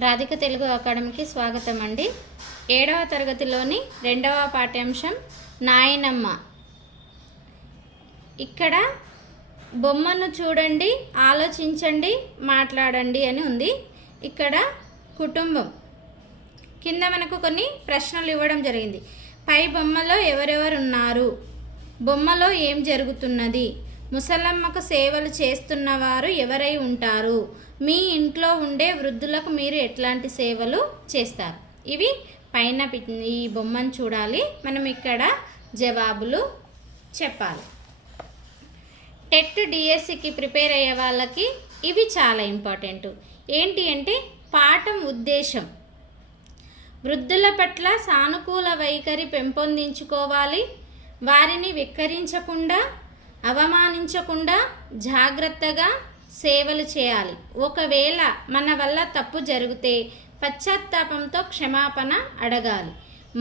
రాధిక తెలుగు అకాడమీకి స్వాగతం అండి. 7వ తరగతిలోని 2వ పాఠ్యాంశం నాయనమ్మ. ఇక్కడ బొమ్మను చూడండి, ఆలోచించండి, మాట్లాడండి అని ఉంది. ఇక్కడ కుటుంబం కింద మనకు కొన్ని ప్రశ్నలు ఇవ్వడం జరిగింది. పై బొమ్మలో ఎవరెవరు ఉన్నారు? బొమ్మలో ఏం జరుగుతున్నది? ముసలమ్మకు సేవలు చేస్తున్నవారు ఎవరై ఉంటారు? మీ ఇంట్లో ఉండే వృద్ధులకు మీరు ఎట్లాంటి సేవలు చేస్తారు? ఇవి పైన ఈ బొమ్మను చూడాలి, మనం ఇక్కడ జవాబులు చెప్పాలి. టెట్ డిఎస్సికి ప్రిపేర్ అయ్యే వాళ్ళకి ఇవి చాలా ఇంపార్టెంట్. ఏంటి అంటే పాఠం ఉద్దేశం, వృద్ధుల పట్ల సానుకూల వైఖరి పెంపొందించుకోవాలి, వారిని వెక్కిరించకుండా అవమానించకుండా జాగ్రత్తగా సేవలు చేయాలి. ఒకవేళ మన వల్ల తప్పు జరిగితే పశ్చాత్తాపంతో క్షమాపణ అడగాలి.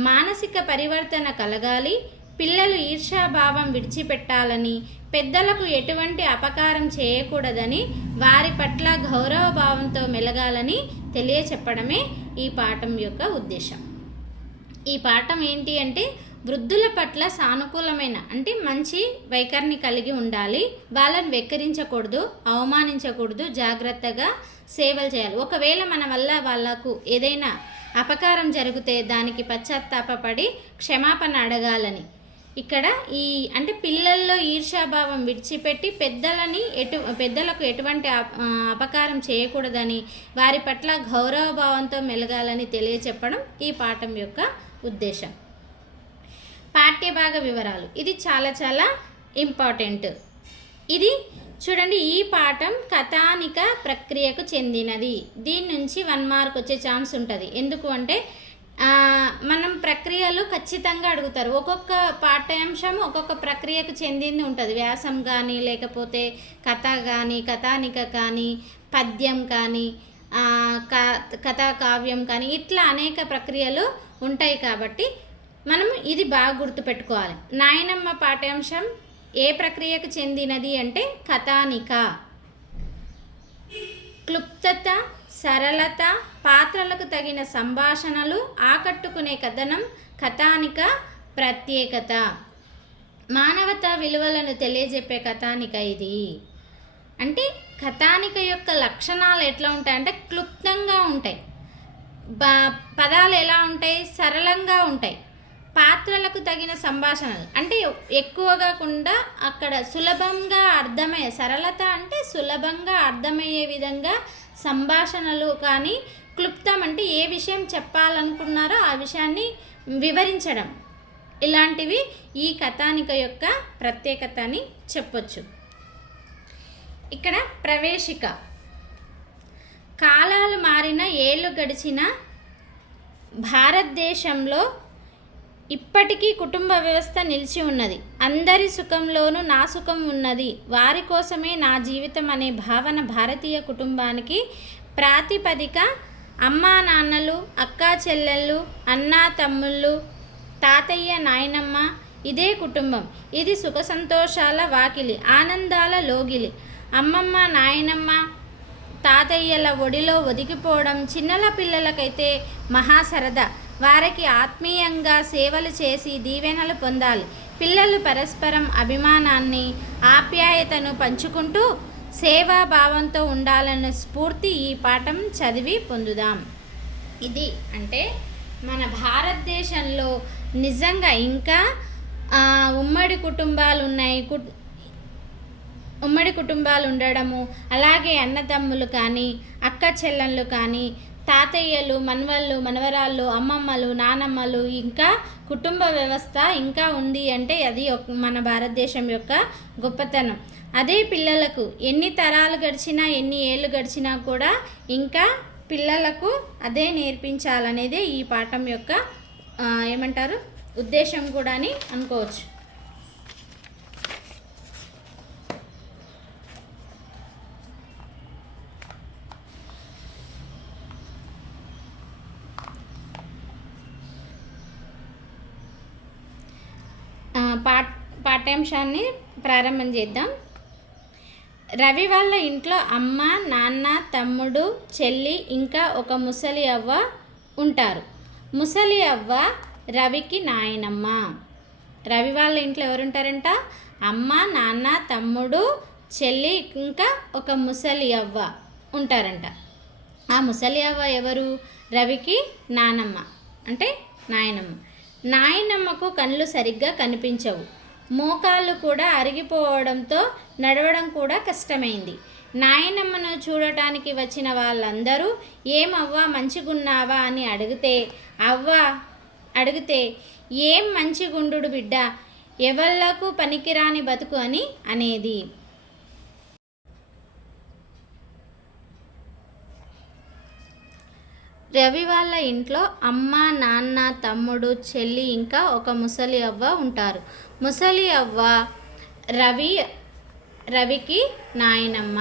మానసిక పరివర్తన కలగాలి. పిల్లలు ఈర్ష్యాభావం విడిచిపెట్టాలని, పెద్దలకు ఎటువంటి అపకారం చేయకూడదని, వారి పట్ల గౌరవభావంతో మెలగాలని తెలియచెప్పడమే ఈ పాఠం యొక్క ఉద్దేశం. ఈ పాఠం ఏంటి అంటే వృద్ధుల పట్ల సానుకూలమైన అంటే మంచి వైఖరిని కలిగి ఉండాలి, వాళ్ళని వెక్కిరించకూడదు, అవమానించకూడదు, జాగ్రత్తగా సేవలు చేయాలి. ఒకవేళ మన వల్ల వాళ్ళకు ఏదైనా అపకారం జరిగితే దానికి పశ్చాత్తాపడి క్షమాపణ అడగాలని. ఇక్కడ ఈ అంటే పిల్లల్లో ఈర్ష్యాభావం విడిచిపెట్టి పెద్దలకు ఎటువంటి అపకారం చేయకూడదని, వారి పట్ల గౌరవభావంతో మెలగాలని తెలియచెప్పడం ఈ పాఠం యొక్క ఉద్దేశం. పాఠ్యభాగ వివరాలు, ఇది చాలా ఇంపార్టెంట్. ఇది చూడండి, ఈ పాఠం కథానిక ప్రక్రియకు చెందినది. దీని నుంచి 1 మార్క్ వచ్చే ఛాన్స్ ఉంటుంది. ఎందుకు అంటే మనం ప్రక్రియలు ఖచ్చితంగా అడుగుతారు. ఒక్కొక్క పాఠ్యాంశం ఒక్కొక్క ప్రక్రియకు చెందింది ఉంటుంది. వ్యాసం కానీ, లేకపోతే కథ కానీ, కథానిక కానీ, పద్యం కానీ, కథా కావ్యం కానీ, ఇట్లా అనేక ప్రక్రియలు ఉంటాయి. కాబట్టి మనం ఇది బాగా గుర్తుపెట్టుకోవాలి. నాయనమ్మ పాఠ్యాంశం ఏ ప్రక్రియకు చెందినది అంటే కథానిక. క్లుప్తత, సరళత, పాత్రలకు తగిన సంభాషణలు, ఆకట్టుకునే కథనం కథానిక ప్రత్యేకత. మానవతా విలువలను తెలియజెప్పే కథానిక ఇది. అంటే కథానిక యొక్క లక్షణాలు ఎట్లా ఉంటాయంటే క్లుప్తంగా ఉంటాయి, పదాలు ఎలా ఉంటాయి, సరళంగా ఉంటాయి, పాత్రలకు తగిన సంభాషణలు అంటే ఎక్కువగా కాకుండా అక్కడ సులభంగా అర్థమయ్యే, సరళత అంటే సులభంగా అర్థమయ్యే విధంగా సంభాషణలు కానీ, క్లుప్తం అంటే ఏ విషయం చెప్పాలనుకున్నారో ఆ విషయాన్ని వివరించడం, ఇలాంటివి ఈ కథానిక యొక్క ప్రత్యేకత అని చెప్పొచ్చు. ఇక్కడ ప్రవేశిక. కాలాలు మారిన, ఏళ్ళు గడిచిన భారతదేశంలో ఇప్పటికీ కుటుంబ వ్యవస్థ నిలిచి ఉన్నది. అందరి సుఖంలోనూ నా సుఖం ఉన్నది, వారి కోసమే నా జీవితం అనే భావన భారతీయ కుటుంబానికి ప్రాతిపదిక. అమ్మా నాన్నలు, అక్కా చెల్లెళ్ళు, అన్నా తమ్ముళ్ళు, తాతయ్య, నాయనమ్మ, ఇదే కుటుంబం. ఇది సుఖ సంతోషాల వాకిలి, ఆనందాల లోగిలి. అమ్మమ్మ, నాయనమ్మ, తాతయ్యల ఒడిలో ఒదిగిపోవడం చిన్నల పిల్లలకైతే మహాసరదా. వారికి ఆత్మీయంగా సేవలు చేసి దీవెనలు పొందాలి. పిల్లలు పరస్పరం అభిమానాన్ని, ఆప్యాయతను పంచుకుంటూ సేవాభావంతో ఉండాలన్న స్ఫూర్తి ఈ పాఠం చదివి పొందుదాం. ఇది అంటే మన భారతదేశంలో నిజంగా ఇంకా ఉమ్మడి కుటుంబాలు ఉన్నాయి, ఉమ్మడి కుటుంబాలు ఉండడము, అలాగే అన్నదమ్ములు కానీ, అక్క చెల్లెళ్ళు కానీ, తాతయ్యలు, మనవళ్ళు, మనవరాళ్ళు, అమ్మమ్మలు, నానమ్మలు, ఇంకా కుటుంబ వ్యవస్థ ఇంకా ఉంది అంటే అది మన భారతదేశం యొక్క గొప్పతనం. అదే పిల్లలకు ఎన్ని తరాలు గడిచినా, ఎన్ని ఏళ్ళు గడిచినా కూడా ఇంకా పిల్లలకు అదే నేర్పించాలనేదే ఈ పాఠం యొక్క ఏమంటారు ఉద్దేశం కూడా అని అనుకోవచ్చు. పాఠ్యాంశాన్ని ప్రారంభం చేద్దాం. రవి వాళ్ళ ఇంట్లో అమ్మ, నాన్న, తమ్ముడు, చెల్లి ఇంకా ఒక ముసలి అవ్వ ఉంటారు. ముసలి అవ్వ రవికి నాయనమ్మ. రవి వాళ్ళ ఇంట్లో ఎవరుంటారంట? అమ్మ, నాన్న, తమ్ముడు, చెల్లి ఇంకా ఒక ముసలి అవ్వ ఉంటారంట. ఆ ముసలి అవ్వ ఎవరు? రవికి నానమ్మ అంటే నాయనమ్మ. నాయనమ్మకు కళ్ళు సరిగ్గా కనిపించవు. మోకాళ్ళు కూడా అరిగిపోవడంతో నడవడం కూడా కష్టమైంది. నాయనమ్మను చూడటానికి వచ్చిన వాళ్ళందరూ ఏమవ్వా మంచిగున్నావా అని అడిగితే ఏం మంచిగుండు బిడ్డ, ఎవళ్ళకు పనికిరాని బతుకు అని అనేది. రవి వాళ్ళ ఇంట్లో అమ్మ, నాన్న, తమ్ముడు, చెల్లి ఇంకా ఒక ముసలి అవ్వ ఉంటారు. ముసలి అవ్వ రవికి నాయనమ్మ.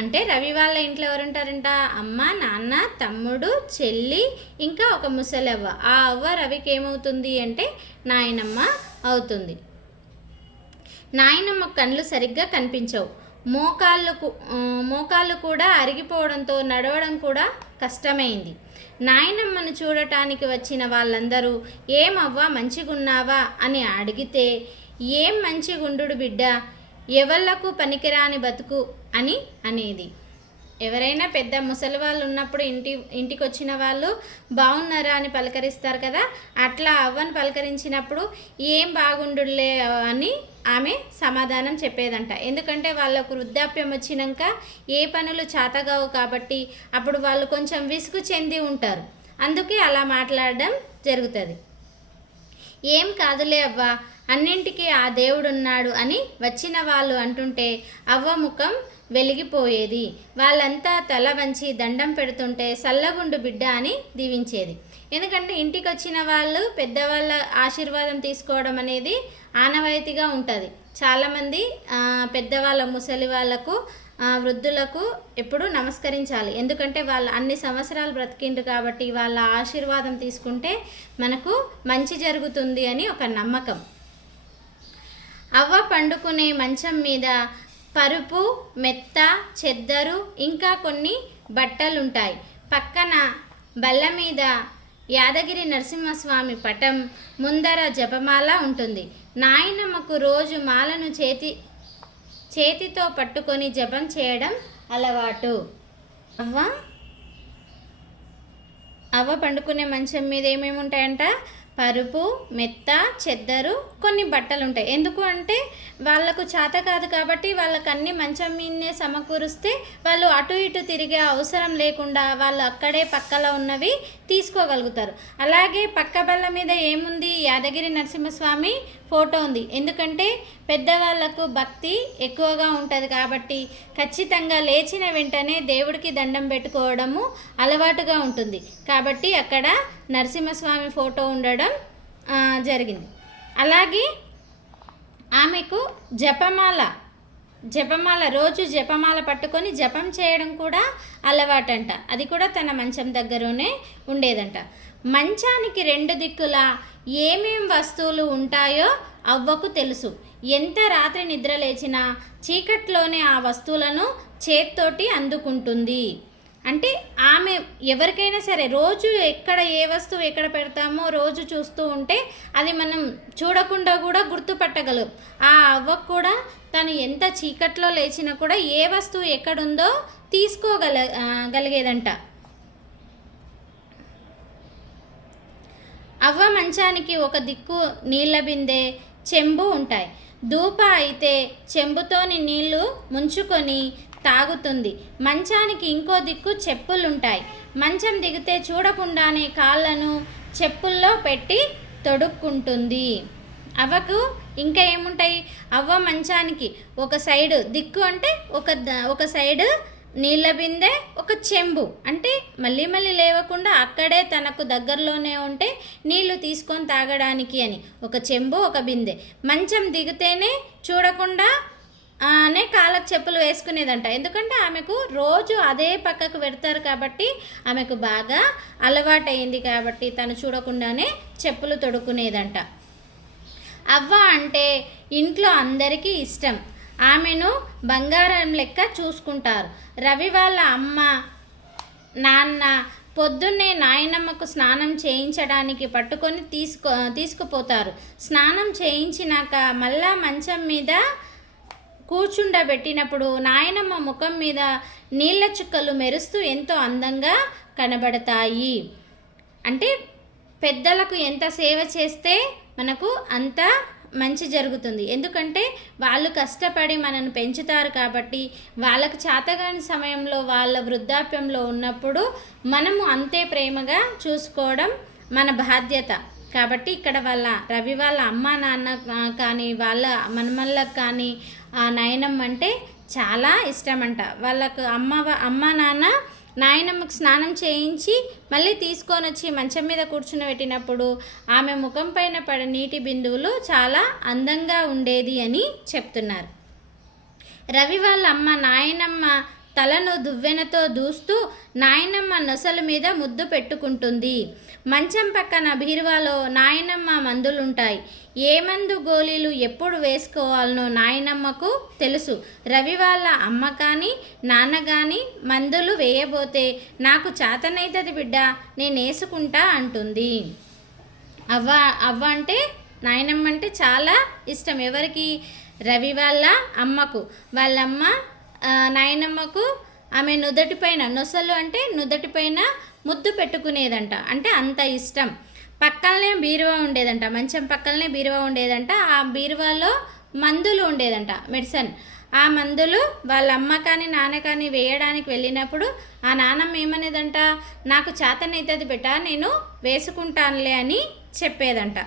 అంటే రవి వాళ్ళ ఇంట్లో ఎవరుంటారంట? అమ్మ, నాన్న, తమ్ముడు, చెల్లి ఇంకా ఒక ముసలి అవ్వ. ఆ అవ్వ రవికి ఏమవుతుంది అంటే నాయనమ్మ అవుతుంది. నాయనమ్మ కళ్ళు సరిగ్గా కనిపించవు. మోకాళ్ళు కూడా అరిగిపోవడంతో నడవడం కూడా కష్టమైంది. నాయనమ్మను చూడటానికి వచ్చిన వాళ్ళందరూ ఏమవ్వా మంచిగున్నావా అని అడిగితే ఏం మంచిగుండు బిడ్డ, ఎవళ్ళకు పనికిరాని బతుకు అని అనేది. ఎవరైనా పెద్ద ముసలి వాళ్ళు ఉన్నప్పుడు ఇంటికి వచ్చిన వాళ్ళు బాగున్నారా అని పలకరిస్తారు కదా, అట్లా అవ్వని పలకరించినప్పుడు ఏం బాగుండులే అని ఆమె సమాధానం చెప్పేదంట. ఎందుకంటే వాళ్ళకు వృద్ధాప్యం వచ్చినాక ఏ పనులు చేతగావు కాబట్టి అప్పుడు వాళ్ళు కొంచెం విసుగు చెంది ఉంటారు. అందుకే అలా మాట్లాడడం జరుగుతుంది. ఏం కాదులే అవ్వ, అన్నింటికీ ఆ దేవుడున్నాడు అని వచ్చిన వాళ్ళు అంటుంటే అవ్వ ముఖం వెలిగిపోయేది. వాళ్ళంతా తల వంచి దండం పెడుతుంటే సల్లగుండు బిడ్డ అని దీవించేది. ఎందుకంటే ఇంటికి వచ్చిన వాళ్ళు పెద్దవాళ్ళ ఆశీర్వాదం తీసుకోవడం అనేది ఆనవాయితీగా ఉంటుంది. చాలామంది పెద్దవాళ్ళ ముసలి వాళ్ళకు వృద్ధులకు ఎప్పుడు నమస్కరించాలి. ఎందుకంటే వాళ్ళు అన్ని సంవత్సరాలు బ్రతికిండు కాబట్టి వాళ్ళ ఆశీర్వాదం తీసుకుంటే మనకు మంచి జరుగుతుంది అని ఒక నమ్మకం. అవ్వ పండుకునే మంచం మీద పరుపు, మెత్త, చెద్దరు ఇంకా కొన్ని బట్టలుంటాయి. పక్కన బల్ల మీద యాదగిరి నరసింహస్వామి పటం, ముందర జపమాల ఉంటుంది. నాయనమ్మకు రోజు మాలను చేతితో పట్టుకొని జపం చేయడం అలవాటు. అవ్వ పండుకునే మంచం మీద ఏమేమి ఉంటాయంట? పరుపు, మెత్త, చెద్దరు, కొన్ని బట్టలు ఉంటాయి. ఎందుకు అంటే వాళ్ళకు చేత కాదు కాబట్టి వాళ్ళకు అన్ని మంచం మీదనే సమకూరుస్తే వాళ్ళు అటు ఇటు తిరిగే అవసరం లేకుండా వాళ్ళు అక్కడే పక్కలో ఉన్నవి తీసుకోగలుగుతారు. అలాగే పక్క బల్ల మీద ఏముంది? యాదగిరి నరసింహస్వామి ఫోటో ఉంది. ఎందుకంటే పెద్దవాళ్ళకు భక్తి ఎక్కువగా ఉంటుంది కాబట్టి ఖచ్చితంగా లేచిన వెంటనే దేవుడికి దండం పెట్టుకోవడము అలవాటుగా ఉంటుంది. కాబట్టి అక్కడ నరసింహస్వామి ఫోటో ఉండడం జరిగింది. అలాగే ఆమెకు జపమాల రోజు జపమాల పట్టుకొని జపం చేయడం కూడా అలవాటంట. అది కూడా తన మంచం దగ్గరనే ఉండేదంట. మంచానికి రెండు దిక్కులా ఏమేం వస్తువులు ఉంటాయో అవ్వకు తెలుసు. ఎంత రాత్రి నిద్ర లేచినా చీకట్లోనే ఆ వస్తువులను చేత్తోటి అందుకుంటుంది. అంటే ఆమె ఎవరికైనా సరే రోజు ఎక్కడ ఏ వస్తువు ఎక్కడ పెడతామో రోజు చూస్తూ ఉంటే అది మనం చూడకుండా కూడా గుర్తుపట్టగలం. ఆ అవ్వకు కూడా తను ఎంత చీకట్లో లేచినా కూడా ఏ వస్తువు ఎక్కడుందో తీసుకోగలిగేదంట. అవ్వ మంచానికి ఒక దిక్కు నీళ్ళ బిందె, చెంబు ఉంటాయి. దూప అయితే చెంబుతోని నీళ్లు ముంచుకొని తాగుతుంది. మంచానికి ఇంకో దిక్కు చెప్పులుంటాయి. మంచం దిగితే చూడకుండానే కాళ్ళను చెప్పుల్లో పెట్టి తొడుక్కుంటుంది. అవ్వకు ఇంకా ఏముంటాయి? అవ్వ మంచానికి ఒక సైడు దిక్కు అంటే ఒక సైడు నీళ్ళ బిందె, ఒక చెంబు అంటే మళ్ళీ లేవకుండా అక్కడే తనకు దగ్గరలోనే ఉంటే నీళ్లు తీసుకొని తాగడానికి అని ఒక చెంబు, ఒక బిందె. మంచం దిగితేనే చూడకుండా కాళ్ళకు చెప్పులు వేసుకునేదంట. ఎందుకంటే ఆమెకు రోజు అదే పక్కకు పెడతారు కాబట్టి ఆమెకు బాగా అలవాటైంది కాబట్టి తను చూడకుండానే చెప్పులు తొడుక్కునేదంట. అవ్వ అంటే ఇంట్లో అందరికీ ఇష్టం. ఆమెను బంగారం లెక్క చూసుకుంటారు. రవి వాళ్ళ అమ్మ నాన్న పొద్దున్నే నాయనమ్మకు స్నానం చేయించడానికి పట్టుకొని తీసుకుపోతారు. స్నానం చేయించినాక మళ్ళా మంచం మీద కూర్చుండబెట్టినప్పుడు నాయనమ్మ ముఖం మీద నీళ్ళ చుక్కలు మెరుస్తూ ఎంతో అందంగా కనబడతాయి. అంటే పెద్దలకు ఎంత సేవ చేస్తే మనకు అంత మంచి జరుగుతుంది. ఎందుకంటే వాళ్ళు కష్టపడి మనను పెంచుతారు కాబట్టి వాళ్ళకు చేతగాని సమయంలో వాళ్ళ వృద్ధాప్యంలో ఉన్నప్పుడు మనము అంతే ప్రేమగా చూసుకోవడం మన బాధ్యత. కాబట్టి ఇక్కడ రవి వాళ్ళ అమ్మ నాన్న కానీ వాళ్ళ మనమళ్ళకు కానీ ఆ నాయనమ్మ అంటే చాలా ఇష్టమంట. వాళ్ళకు అమ్మ నాన్న నాయనమ్మకు స్నానం చేయించి మళ్ళీ తీసుకొని వచ్చి మంచం మీద కూర్చునబెట్టినప్పుడు ఆమె ముఖం పైన పడే నీటి బిందువులు చాలా అందంగా ఉండేది అని చెప్తున్నారు. రవి వాళ్ళ అమ్మ నాయనమ్మ తలను దువ్వెనతో దూస్తూ నాయనమ్మ నొసల మీద ముద్దు పెట్టుకుంటుంది. మంచం పక్కన బీరువాలో నాయనమ్మ మందులుంటాయి. ఏ మందు గోళీలు ఎప్పుడు వేసుకోవాలనో నాయనమ్మకు తెలుసు. రవి వాళ్ళ అమ్మ కానీ నాన్న కానీ మందులు వేయబోతే నాకు చేతనైతది బిడ్డ, నేను వేసుకుంటా అంటుంది. అవ్వ అంటే నాయనమ్మ అంటే చాలా ఇష్టం. ఎవరికి? రవి వాళ్ళ అమ్మకు. వాళ్ళమ్మ నాయనమ్మకు ఆమె నుదటిపైన నొసలు అంటే నుదటిపైన ముద్దు పెట్టుకునేదంట. అంటే అంత ఇష్టం. పక్కనే బీరువా ఉండేదంట, మంచం పక్కనే బీరువా ఉండేదంట. ఆ బీరువాలో మందులు ఉండేదంట, మెడిసిన్. ఆ మందులు వాళ్ళ అమ్మ కానీ నాన్న కానీ వేయడానికి వెళ్ళినప్పుడు ఆ నాన్నమ్మ ఏమనేదంట, నాకు చేతనైతది బిడ్డ, నేను వేసుకుంటానులే అని చెప్పేదంట.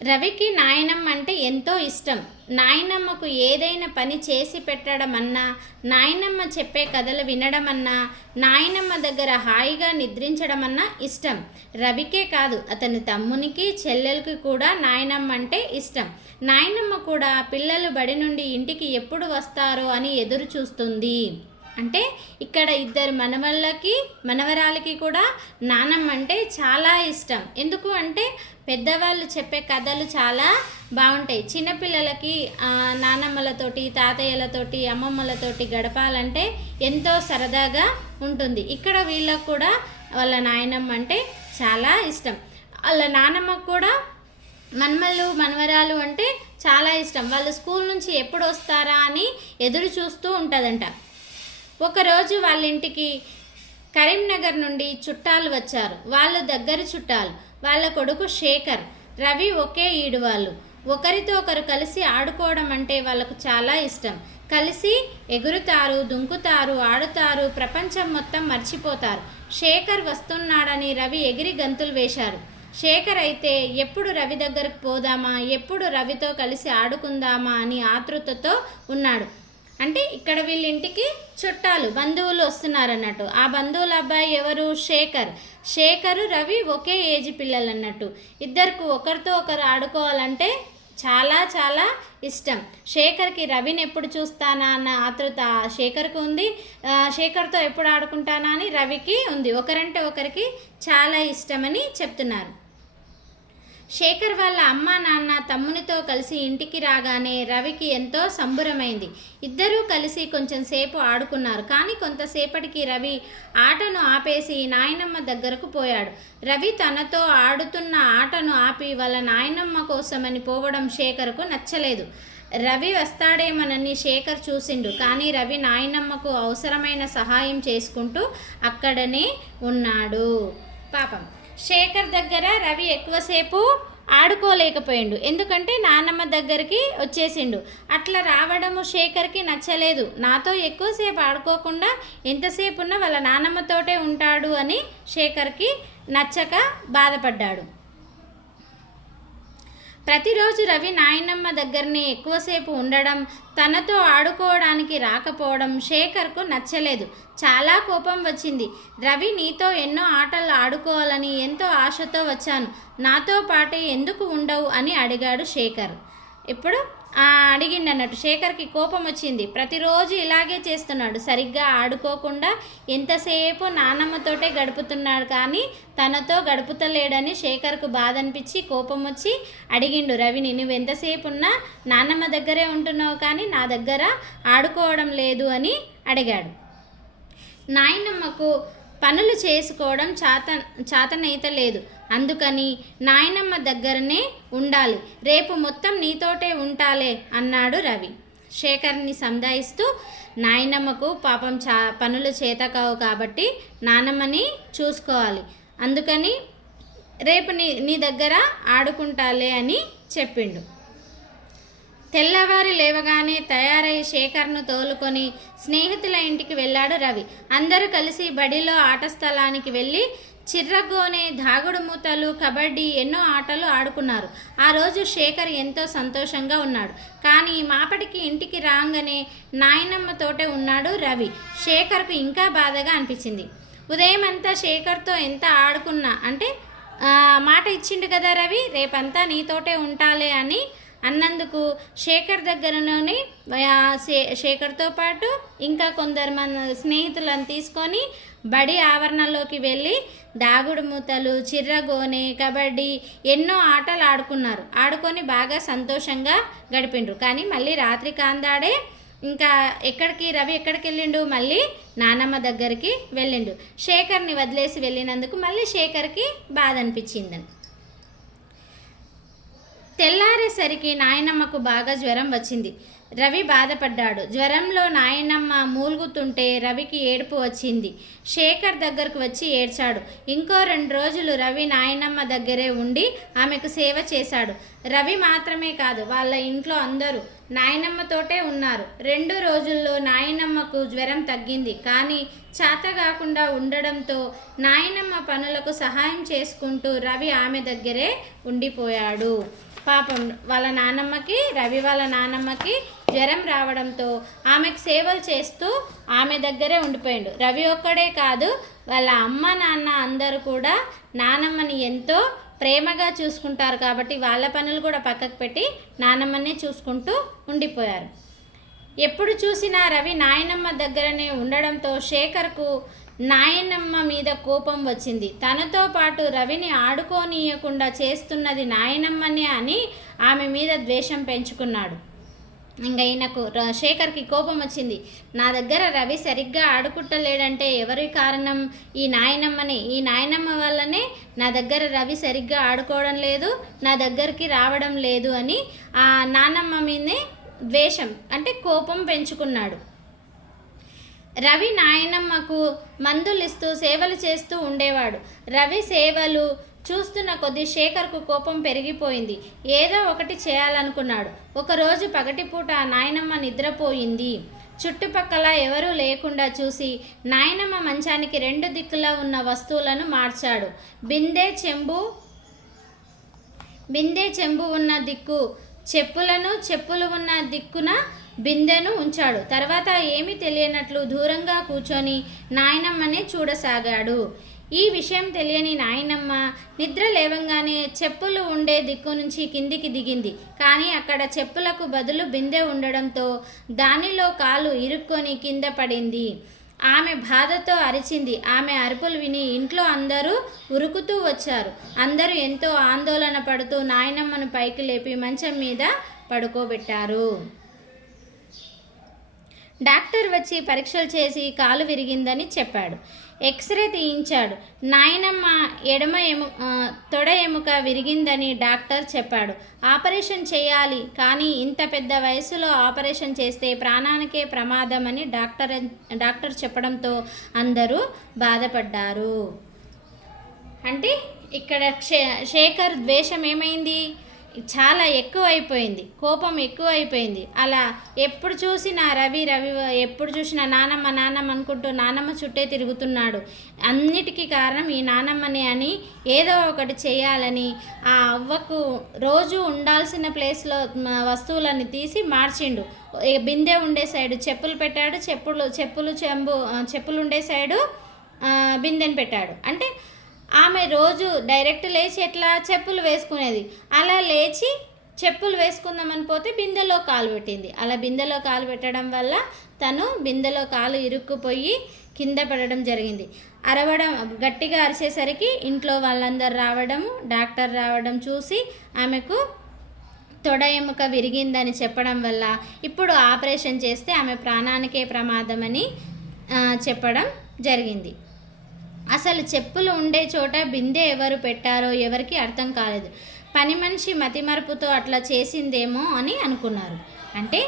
రవికి నాయనమ్మ అంటే ఎంతో ఇష్టం. నాయనమ్మకు ఏదైనా పని చేసి పెట్టడం అన్నా, నాయనమ్మ చెప్పే కథలు వినడం అన్నా, నాయనమ్మ దగ్గర హాయిగా నిద్రించడం అన్నా ఇష్టం. రవికే కాదు, అతని తమ్మునికి చెల్లెలకి కూడా నాయనమ్మ అంటే ఇష్టం. నాయనమ్మ కూడా పిల్లలు బడి నుండి ఇంటికి ఎప్పుడు వస్తారో అని ఎదురు చూస్తుంది. అంటే ఇక్కడ ఇద్దరు మనవరాలకి కూడా నానమ్మ అంటే చాలా ఇష్టం. ఎందుకు అంటే పెద్దవాళ్ళు చెప్పే కథలు చాలా బాగుంటాయి. చిన్నపిల్లలకి నానమ్మలతోటి తాతయ్యలతోటి అమ్మమ్మలతోటి గడపాలంటే ఎంతో సరదాగా ఉంటుంది. ఇక్కడ వీళ్ళకు కూడా వాళ్ళ నాయనమ్మ అంటే చాలా ఇష్టం. వాళ్ళ నానమ్మకు కూడా మనవరాలు అంటే చాలా ఇష్టం. వాళ్ళు స్కూల్ నుంచి ఎప్పుడు వస్తారా అని ఎదురు చూస్తూ ఉంటుందంట. ఒకరోజు వాళ్ళ ఇంటికి కరీంనగర్ నుండి చుట్టాలు వచ్చారు. వాళ్ళు దగ్గర చుట్టాలు. వాళ్ళ కొడుకు శేఖర్, రవి ఒకే ఈడు. వాళ్ళు ఒకరితో ఒకరు కలిసి ఆడుకోవడం అంటే వాళ్ళకు చాలా ఇష్టం. కలిసి ఎగురుతారు, దుంకుతారు, ఆడుతారు, ప్రపంచం మొత్తం మర్చిపోతారు. శేఖర్ వస్తున్నాడని రవి ఎగిరి గంతులు వేశారు. శేఖర్ అయితే ఎప్పుడు రవి దగ్గరకు పోదామా, ఎప్పుడు రవితో కలిసి ఆడుకుందామా అని ఆతృతతో ఉన్నాడు. అంటే ఇక్కడ వీళ్ళ ఇంటికి చుట్టాలు బంధువులు వస్తున్నారన్నట్టు. ఆ బంధువుల అబ్బాయి ఎవరు? శేఖరు రవి ఒకే ఏజ్ పిల్లలు అన్నట్టు. ఇద్దరికి ఒకరితో ఒకరు ఆడుకోవాలంటే చాలా చాలా ఇష్టం. శేఖర్కి రవిని ఎప్పుడు చూస్తానా అన్న ఆతృత శేఖర్కి ఉంది. శేఖర్తో ఎప్పుడు ఆడుకుంటానా అని రవికి ఉంది. ఒకరంటే ఒకరికి చాలా ఇష్టమని చెప్తున్నారు. శేఖర్ వాళ్ళ అమ్మ నాన్న తమ్మునితో కలిసి ఇంటికి రాగానే రవికి ఎంతో సంబరమైంది. ఇద్దరూ కలిసి కొంచెం సేపు ఆడుకున్నారు. కానీ కొంతసేపటికి రవి ఆటను ఆపేసి నాయనమ్మ దగ్గరకు పోయాడు. రవి తనతో ఆడుతున్న ఆటను ఆపి వాళ్ళ నాయనమ్మ కోసమని పోవడం శేఖర్కు నచ్చలేదు. రవి వస్తాడేమనని శేఖర్ చూసిండు. కానీ రవి నాయనమ్మకు అవసరమైన సహాయం చేసుకుంటూ అక్కడనే ఉన్నాడు. పాపం శేఖర్ దగ్గర రవి ఎక్కువసేపు ఆడుకోలేకపోయిండు. ఎందుకంటే నాన్నమ్మ దగ్గరికి వచ్చేసిండు. అట్లా రావడము శేఖర్కి నచ్చలేదు. నాతో ఎక్కువసేపు ఆడుకోకుండా ఎంతసేపు ఉన్నా వాళ్ళ నాన్నమ్మతోటే ఉంటాడు అని శేఖర్కి నచ్చక బాధపడ్డాడు. ప్రతిరోజు రవి నాయనమ్మ దగ్గరనే ఎక్కువసేపు ఉండడం, తనతో ఆడుకోవడానికి రాకపోవడం శేఖర్కు నచ్చలేదు. చాలా కోపం వచ్చింది. రవి, నీతో ఎన్నో ఆటలు ఆడుకోవాలని ఎంతో ఆశతో వచ్చాను, నాతో పాటే ఎందుకు ఉండవు అని అడిగాడు శేఖర్. ఇప్పుడు అడిగిండు అన్నట్టు. శేఖర్కి కోపం వచ్చింది. ప్రతిరోజు ఇలాగే చేస్తున్నాడు, సరిగ్గా ఆడుకోకుండా ఎంతసేపు నానమ్మతోటే గడుపుతున్నాడు, కానీ తనతో గడుపుతలేడని శేఖర్కు బాధ అనిపించి కోపం వచ్చి అడిగిండు రవిని, నువ్వు ఎంతసేపు ఉన్నా నానమ్మ దగ్గరే ఉంటున్నావు కానీ నా దగ్గర ఆడుకోవడం లేదు అని అడిగాడు. నాయనమ్మకు పనులు చేసుకోవడం చాతనైతే లేదు, అందుకని నాయనమ్మ దగ్గరనే ఉండాలి, రేపు మొత్తం నీతోటే ఉంటాలే అన్నాడు రవి శేఖర్ని సంధాయిస్తూ. నాయనమ్మకు పాపం పనులు చేతకావు కాబట్టి నానమ్మని చూసుకోవాలి, అందుకని రేపు నీ దగ్గర ఆడుకుంటాలే అని చెప్పిండు. తెల్లవారి లేవగానే తయారై శేఖర్ను తోలుకొని స్నేహితుల ఇంటికి వెళ్ళాడు రవి. అందరూ కలిసి బడిలో ఆట స్థలానికి వెళ్ళి చిర్రగోనే, దాగుడు మూతలు, కబడ్డీ ఎన్నో ఆటలు ఆడుకున్నారు. ఆ రోజు శేఖర్ ఎంతో సంతోషంగా ఉన్నాడు. కానీ మాపటికి ఇంటికి రాగానే నాయనమ్మతోటే ఉన్నాడు రవి. శేఖర్కు ఇంకా బాధగా అనిపించింది. ఉదయం అంతా శేఖర్తో ఎంత ఆడుకున్నా అంటే మాట ఇచ్చిండు కదా రవి, రేపంతా నీతోటే ఉంటాలే అని అన్నందుకు శేఖర్ దగ్గరలోని శేఖర్తో పాటు ఇంకా కొందరు మన స్నేహితులను తీసుకొని బడి ఆవరణలోకి వెళ్ళి దాగుడు మూతలు, చిర్రగోనె, కబడ్డీ ఎన్నో ఆటలు ఆడుకున్నారు. ఆడుకొని బాగా సంతోషంగా గడిపిండ్రు. కానీ మళ్ళీ రాత్రి కాందాడే ఇంకా రవి ఎక్కడికి వెళ్ళిండు, మళ్ళీ నానమ్మ దగ్గరికి వెళ్ళిండు. శేఖర్ని వదిలేసి వెళ్ళినందుకు మళ్ళీ శేఖర్కి బాధ అనిపించిందని. తెల్లారేసరికి నాయనమ్మకు బాగా జ్వరం వచ్చింది. రవి బాధపడ్డాడు. జ్వరంలో నాయనమ్మ మూలుగుతుంటే రవికి ఏడుపు వచ్చింది. శేఖర్ దగ్గరకు వచ్చి ఏడ్చాడు. ఇంకో 2 రోజులు రవి నాయనమ్మ దగ్గరే ఉండి ఆమెకు సేవ చేశాడు. రవి మాత్రమే కాదు, వాళ్ళ ఇంట్లో అందరూ నాయనమ్మతోటే ఉన్నారు. 2 రోజుల్లో నాయనమ్మకు జ్వరం తగ్గింది. కానీ చేతగాకుండా ఉండడంతో నాయనమ్మ పనులకు సహాయం చేసుకుంటూ రవి ఆమె దగ్గరే ఉండిపోయాడు. పాపం రవి వాళ్ళ నానమ్మకి జ్వరం రావడంతో ఆమెకు సేవలు చేస్తూ ఆమె దగ్గరే ఉండిపోయాడు. రవి ఒక్కడే కాదు, వాళ్ళ అమ్మ నాన్న అందరూ కూడా నానమ్మని ఎంతో ప్రేమగా చూసుకుంటారు కాబట్టి వాళ్ళ పనులు కూడా పక్కకు పెట్టి నానమ్మనే చూసుకుంటూ ఉండిపోయారు. ఎప్పుడు చూసినా రవి నాయనమ్మ దగ్గరనే ఉండడంతో శేఖర్కు నాయనమ్మ మీద కోపం వచ్చింది. తనతో పాటు రవిని ఆడుకోనీయకుండా చేస్తున్నది నాయనమ్మనే అని ఆమె మీద ద్వేషం పెంచుకున్నాడు. ఇంకా ఈయనకు శేఖర్కి కోపం వచ్చింది. నా దగ్గర రవి సరిగ్గా ఆడుకుంటలేడంటే ఎవరి కారణం? ఈ నాయనమ్మనే. ఈ నాయనమ్మ వల్లనే నా దగ్గర రవి సరిగ్గా ఆడుకోవడం లేదు, నా దగ్గరికి రావడం లేదు అని ఆ నానమ్మ మీదనే ద్వేషం అంటే కోపం పెంచుకున్నాడు. రవి నాయనమ్మకు మందులు ఇస్తూ సేవలు చేస్తూ ఉండేవాడు. రవి సేవలు చూస్తున్న కొద్దీ శేఖర్కు కోపం పెరిగిపోయింది. ఏదో ఒకటి చేయాలనుకున్నాడు. ఒకరోజు పగటిపూట నాయనమ్మ నిద్రపోయింది. చుట్టుపక్కల ఎవరూ లేకుండా చూసి నాయనమ్మ మంచానికి 2 దిక్కులా ఉన్న వస్తువులను మార్చాడు. బిందె చెంబు ఉన్న దిక్కు చెప్పులు ఉన్న దిక్కున బిందెను ఉంచాడు. తర్వాత ఏమీ తెలియనట్లు దూరంగా కూర్చొని నాయనమ్మనే చూడసాగాడు. ఈ విషయం తెలియని నాయనమ్మ నిద్ర లేవంగానే చెప్పులు ఉండే దిక్కు నుంచి కిందికి దిగింది. కానీ అక్కడ చెప్పులకు బదులు బిందె ఉండడంతో దానిలో కాలు ఇరుక్కొని కింద పడింది. ఆమె బాధతో అరిచింది. ఆమె అరుపులు విని ఇంట్లో అందరూ ఉరుకుతూ వచ్చారు. అందరూ ఎంతో ఆందోళన పడుతూ నాయనమ్మను పైకి లేపి మంచం మీద పడుకోబెట్టారు. డాక్టర్ వచ్చి పరీక్షలు చేసి కాలు విరిగిందని చెప్పాడు. ఎక్స్రే తీయించాడు. నాయనమ్మ తొడ ఎముక విరిగిందని డాక్టర్ చెప్పాడు. ఆపరేషన్ చేయాలి, కానీ ఇంత పెద్ద వయసులో ఆపరేషన్ చేస్తే ప్రాణానికే ప్రమాదం అని డాక్టర్ చెప్పడంతో అందరూ బాధపడ్డారు. అంటే ఇక్కడ శేఖర్ ద్వేషం ఏమైంది? చాలా ఎక్కువైపోయింది, కోపం ఎక్కువైపోయింది. అలా ఎప్పుడు చూసినా రవి ఎప్పుడు చూసినా నానమ్మ అనుకుంటూ నానమ్మ చుట్టే తిరుగుతున్నాడు. అన్నిటికీ కారణం ఈ నానమ్మని అని ఏదో ఒకటి చేయాలని ఆ అవ్వకు రోజు ఉండాల్సిన ప్లేస్లో వస్తువులని తీసి మార్చిండు. బిందె ఉండే సైడు చెప్పులు పెట్టాడు, చెప్పులు ఉండే సైడు బిందెని పెట్టాడు. అంటే ఆమె రోజు డైరెక్ట్ లేచి ఎట్లా చెప్పులు వేసుకునేది, అలా లేచి చెప్పులు వేసుకుందామని పోతే బిందెలో కాలు పెట్టింది. అలా బిందెలో కాలు పెట్టడం వల్ల తను బిందెలో కాలు ఇరుక్కుపోయి కింద పడడం జరిగింది. అరవడం గట్టిగా అరిచేసరికి ఇంట్లో వాళ్ళందరూ రావడము, డాక్టర్ రావడం చూసి ఆమెకు తొడ ఎముక విరిగిందని చెప్పడం వల్ల ఇప్పుడు ఆపరేషన్ చేస్తే ఆమె ప్రాణానికే ప్రమాదమని చెప్పడం జరిగింది. అసలు చెప్పులు ఉండే చోట బిందె ఎవరు పెట్టారో ఎవరికి అర్థం కాలేదు. పని మనిషి మతిమరుపుతో అట్లా చేసిందేమో అని అనుకున్నారు. అంటే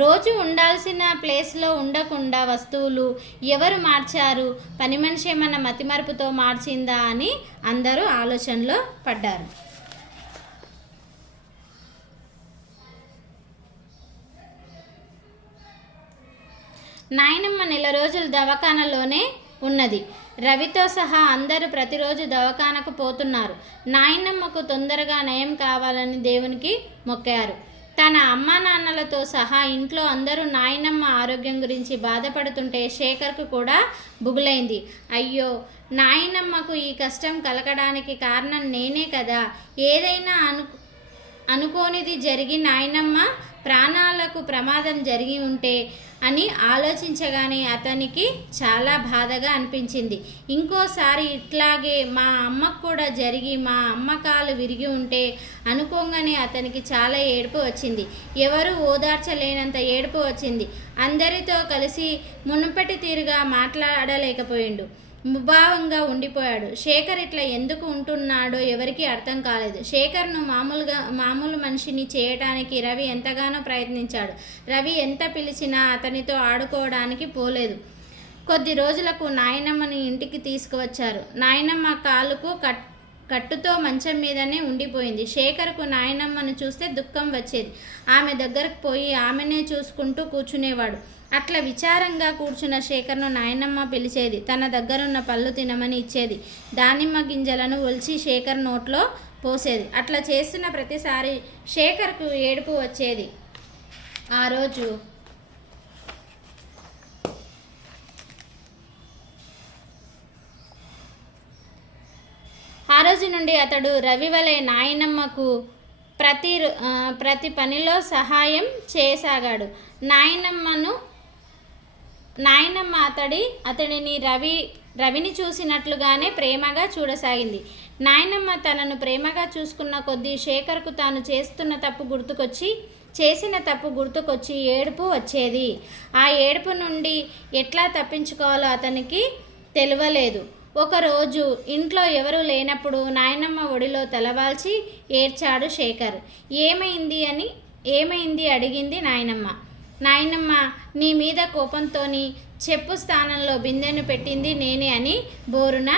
రోజు ఉండాల్సిన ప్లేస్లో ఉండకుండా వస్తువులు ఎవరు మార్చారు, పని మనిషి ఏమన్నా మతిమరుపుతో మార్చిందా అని అందరూ ఆలోచనలో పడ్డారు. నాయనమ్మ నెల రోజులు దవాఖానలోనే ఉన్నది. రవితో సహా అందరూ ప్రతిరోజు దవాఖానకు పోతున్నారు. నాయనమ్మకు తొందరగా నయం కావాలని దేవునికి మొక్కారు. తన అమ్మా నాన్నలతో సహా ఇంట్లో అందరూ నాయనమ్మ ఆరోగ్యం గురించి బాధపడుతుంటే శేఖర్కు కూడా బుగులైంది. అయ్యో, నాయనమ్మకు ఈ కష్టం కలగడానికి కారణం నేనే కదా. ఏదైనా అనుకోనిది జరిగి నాయనమ్మ ప్రాణాలకు ప్రమాదం జరిగి ఉంటే అని ఆలోచించగానే అతనికి చాలా బాధగా అనిపించింది. ఇంకోసారి ఇట్లాగే మా అమ్మకు కూడా జరిగి మా అమ్మ కాలు విరిగి ఉంటే అనుకోగానే అతనికి చాలా ఏడుపు వచ్చింది. ఎవరు ఓదార్చలేనంత ఏడుపు వచ్చింది. అందరితో కలిసి మునుపటి తీరుగా మాట్లాడలేకపోయిండు. ముభావంగా ఉండిపోయాడు. శేఖర్ ఇట్లా ఎందుకు ఉంటున్నాడో ఎవరికీ అర్థం కాలేదు. శేఖర్ను మామూలు మనిషిని చేయటానికి రవి ఎంతగానో ప్రయత్నించాడు. రవి ఎంత పిలిచినా అతనితో ఆడుకోవడానికి పోలేదు. కొద్ది రోజులకు నాయనమ్మని ఇంటికి తీసుకువచ్చారు. నాయనమ్మ కాలుకు కట్టుతో మంచం మీదనే ఉండిపోయింది. శేఖర్కు నాయనమ్మను చూస్తే దుఃఖం వచ్చేది. ఆమె దగ్గరకు పోయి ఆమెనే చూసుకుంటూ కూర్చునేవాడు. అట్లా విచారంగా కూర్చున్న శేఖర్ను నాయనమ్మ పిలిచేది. తన దగ్గరున్న పళ్ళు తినమని ఇచ్చేది. దానిమ్మ గింజలను ఒలిచి శేఖర్ నోట్లో పోసేది. అట్లా చేస్తున్న ప్రతిసారి శేఖర్కు ఏడుపు వచ్చేది. ఆ రోజు నుండి అతడు రవి వలె నాయనమ్మకు ప్రతి పనిలో సహాయం చేయసాగాడు. నాయనమ్మ అతడిని రవిని చూసినట్లుగానే ప్రేమగా చూడసాగింది. నాయనమ్మ తనను ప్రేమగా చూసుకున్న కొద్దీ శేఖర్కు తాను చేసిన తప్పు గుర్తుకొచ్చి ఏడుపు వచ్చేది. ఆ ఏడుపు నుండి ఎట్లా తప్పించుకోవాలో అతనికి తెలియలేదు. ఒకరోజు ఇంట్లో ఎవరూ లేనప్పుడు నాయనమ్మ ఒడిలో తలవాల్చి ఏడ్చాడు శేఖర్. ఏమైంది అడిగింది నాయనమ్మ. నాయనమ్మ, నీ మీద కోపంతోని చెప్పు స్థానంలో బిందెను పెట్టింది నేనే అని బోరున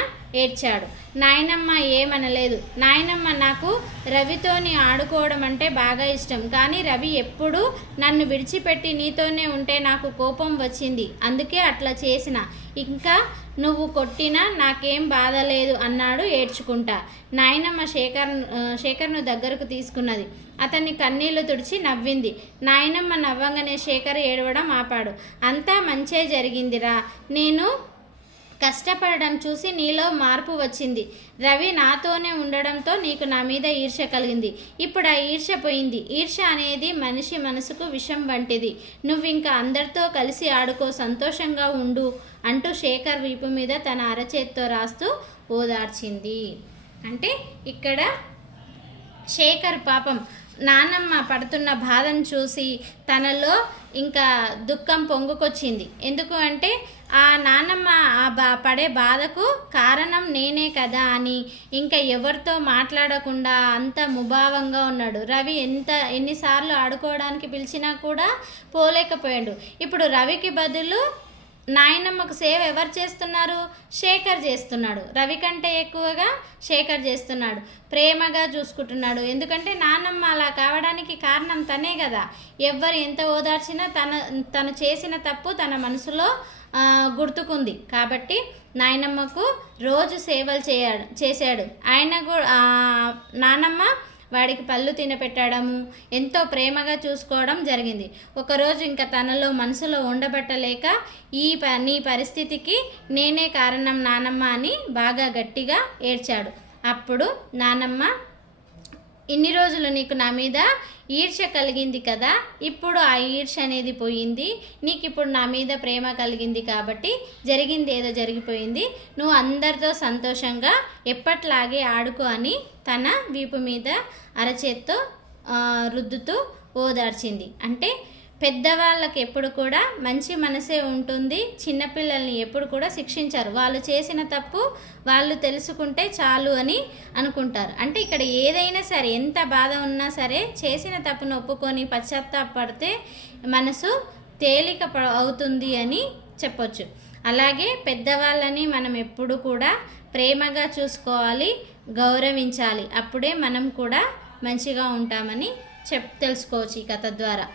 ఏడ్చాడు. నాయనమ్మ ఏమనలేదు. నాయనమ్మ, నాకు రవితోని ఆడుకోవడం అంటే బాగా ఇష్టం. కానీ రవి ఎప్పుడు నన్ను విడిచిపెట్టి నీతోనే ఉంటే నాకు కోపం వచ్చింది. అందుకే అట్లా చేసిన. ఇంకా నువ్వు కొట్టినా నాకేం బాధ లేదు అన్నాడు ఏడ్చుకుంటా. నాయనమ్మ శేఖర్ను దగ్గరకు తీసుకున్నది. అతన్ని కన్నీళ్లు తుడిచి నవ్వింది. నాయనమ్మ నవ్వంగానే శేఖర్ ఏడవడం ఆపాడు. అంతా మంచే జరిగిందిరా. నేను కష్టపడడం చూసి నీలో మార్పు వచ్చింది. రవి నాతోనే ఉండడంతో నీకు నా మీద ఈర్ష్య కలిగింది. ఇప్పుడు ఆ ఈర్ష్య పోయింది. ఈర్ష్య అనేది మనిషి మనసుకు విషం వంటిది. నువ్వింకా అందరితో కలిసి ఆడుకో, సంతోషంగా ఉండు అంటూ శేఖర్ వీపు మీద తన అరచేత్తో రాస్తూ ఓదార్చింది. అంటే ఇక్కడ శేఖర్ పాపం నానమ్మ పడుతున్న బాధను చూసి తనలో ఇంకా దుఃఖం పొంగుకొచ్చింది. ఎందుకు అంటే ఆ నానమ్మ పడే బాధకు కారణం నేనే కదా అని ఇంకా ఎవరితో మాట్లాడకుండా అంత ముభావంగా ఉన్నాడు. రవి ఎన్నిసార్లు ఆడుకోవడానికి పిలిచినా కూడా పోలేకపోయాడు. ఇప్పుడు రవికి బదులు నాయనమ్మకు సేవ ఎవరు చేస్తున్నారు? శేఖర్ చేస్తున్నాడు. రవి కంటే ఎక్కువగా శేఖర్ చేస్తున్నాడు. ప్రేమగా చూసుకుంటున్నాడు. ఎందుకంటే నాన్నమ్మ అలా కావడానికి కారణం తనే కదా. ఎవ్వరు ఎంత ఓదార్చినా తను చేసిన తప్పు తన మనసులో గుర్తుకుంది. కాబట్టి నాయనమ్మకు రోజు సేవలు చేశాడు. ఆయన నానమ్మ వాడికి పళ్ళు తినపెట్టడము, ఎంతో ప్రేమగా చూసుకోవడం జరిగింది. ఒకరోజు ఇంకా తనలో మనసులో ఉండబట్టలేక నీ పరిస్థితికి నేనే కారణం నానమ్మ అని బాగా గట్టిగా ఏడ్చాడు. అప్పుడు నానమ్మ ఇన్ని రోజులు నీకు నా మీద ఈర్ష్య కలిగింది కదా, ఇప్పుడు ఆ ఈర్ష్య అనేది పోయింది, నీకు ఇప్పుడు నా మీద ప్రేమ కలిగింది కాబట్టి జరిగింది ఏదో జరిగిపోయింది, నువ్వు అందరితో సంతోషంగా ఎప్పట్లాగే ఆడుకో అని తన వీపు మీద అరచేత్తో రుద్దుతూ ఓదార్చింది. అంటే పెద్దవాళ్ళకి ఎప్పుడు కూడా మంచి మనసే ఉంటుంది, చిన్నపిల్లల్ని ఎప్పుడు కూడా శిక్షించారు, వాళ్ళు చేసిన తప్పు వాళ్ళు తెలుసుకుంటే చాలు అని అనుకుంటారు. అంటే ఇక్కడ ఏదైనా సరే, ఎంత బాధ ఉన్నా సరే, చేసిన తప్పును ఒప్పుకొని పశ్చాత్తాపడితే మనసు తేలిక అవుతుంది అని చెప్పొచ్చు. అలాగే పెద్దవాళ్ళని మనం ఎప్పుడు కూడా ప్రేమగా చూసుకోవాలి, గౌరవించాలి, అప్పుడే మనం కూడా మంచిగా ఉంటామని తెలుసుకోవచ్చు ఈ కథ ద్వారా.